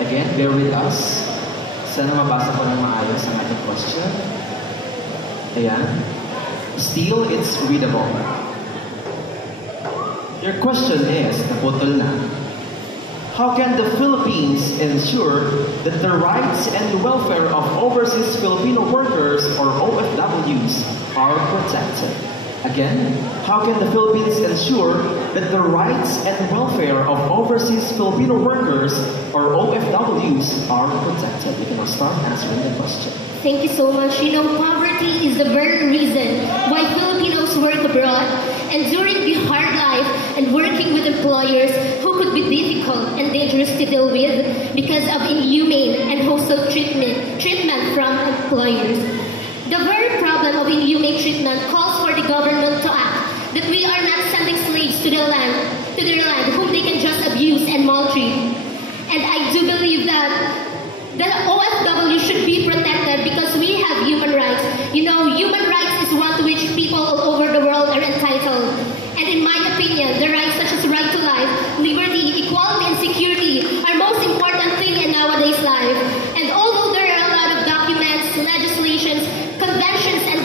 Again, bear with us. Sana mabasa ko ng maayos ang ating question. Ayan. Still, it's readable. Your question is, naputol na. How can the Philippines ensure that the rights and welfare of overseas Filipino workers or OFWs are protected? Again, how can the Philippines ensure that the rights and welfare of overseas Filipino workers or OFWs are protected? You can now start answering the question. Thank you so much. You know, poverty is the very reason why Filipinos work abroad, and during the hard life and working with employers who could be difficult and dangerous to deal with because of inhumane and hostile treatment from employers. The very problem of inhumane treatment calls for the government to act that we are not sending slaves to their land whom they can just abuse and maltreat. And I do believe that the OFW should be protected because we have human rights. You know, human rights is one to which people all over the world are entitled. And in my opinion, the rights such as right to life, liberty, equality, and security are most important thing in nowadays life. And although there are a lot of documents, legislations, conventions, and